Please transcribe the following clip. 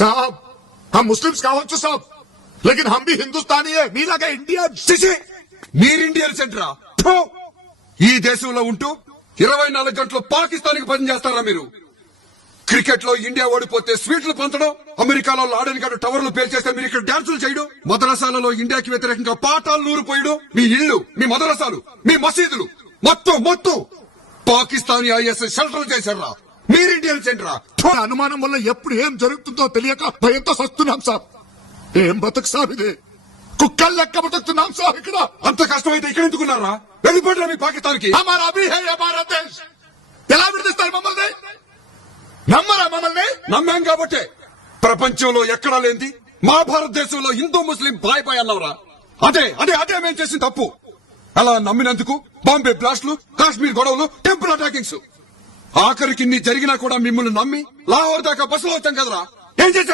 साहब हम मुस्लिम्स కావచ్చు साहब लेकिन हम भी हिंदुस्तानी है మీలాగా ఇండియన్ మీరు ఇండియన్ సెంటరా ఈ దేశంలో ఉంటూ 24 గంటలు పాకిస్తాన్ కి పనిచేస్తారా మీరు? క్రికెట్ లో ఇండియా ఓడిపోతే స్వీట్లు పంచడం, అమెరికాలో లాడెన్ గారు టవర్లు పేల్చేస్తే మీరు ఇక్కడ డాన్సులు చేయడం, మదరసాలలో ఇండియాకి వ్యతిరేకంగా పాఠాలు నూరిపోయడం, మీ ఇళ్లు, మీ మదరసాలు, మీ మసీదులు మొత్తం పాకిస్తానీ ఐఎస్ఐ షెల్టర్ చేశారా? మీరు ఇండియన్ సెంటరా? అనుమానం వల్ల ఎప్పుడు ఏం జరుగుతుందో తెలియక భయంతో సస్తున్నాం సార్. ఏం బతుకు సార్ ఇది? కుక్కలు లెక్క బతుకుతున్నాం సార్. ఇక్కడ అంత కష్టమైతే ఇక్కడ ఎందుకున్నారా? వెళ్ళిపోతారా మీ పాకిస్తాన్ కి? హమారా భీ హై భారతదేశ్. ఎలా విడదీస్తారు మమ్మల్ని? నమ్మరా మమ్మల్ని? నమ్మాం కాబట్టే ప్రపంచంలో ఎక్కడా లేంది మా భారతదేశంలో హిందూ ముస్లిం బాయ్ బాయ్ అన్నవరా? అదే మేము చేసిన తప్పు. అలా నమ్మినందుకు బాంబే బ్లాస్ట్లు, కాశ్మీర్ గొడవలు, టెంపుల్ అటాకింగ్స్, ఆఖరికి ఇన్ని జరిగినా కూడా మిమ్మల్ని నమ్మి లాహోర్ దాకా బస్సులో వచ్చాం కదరా. ఏం చేశారు?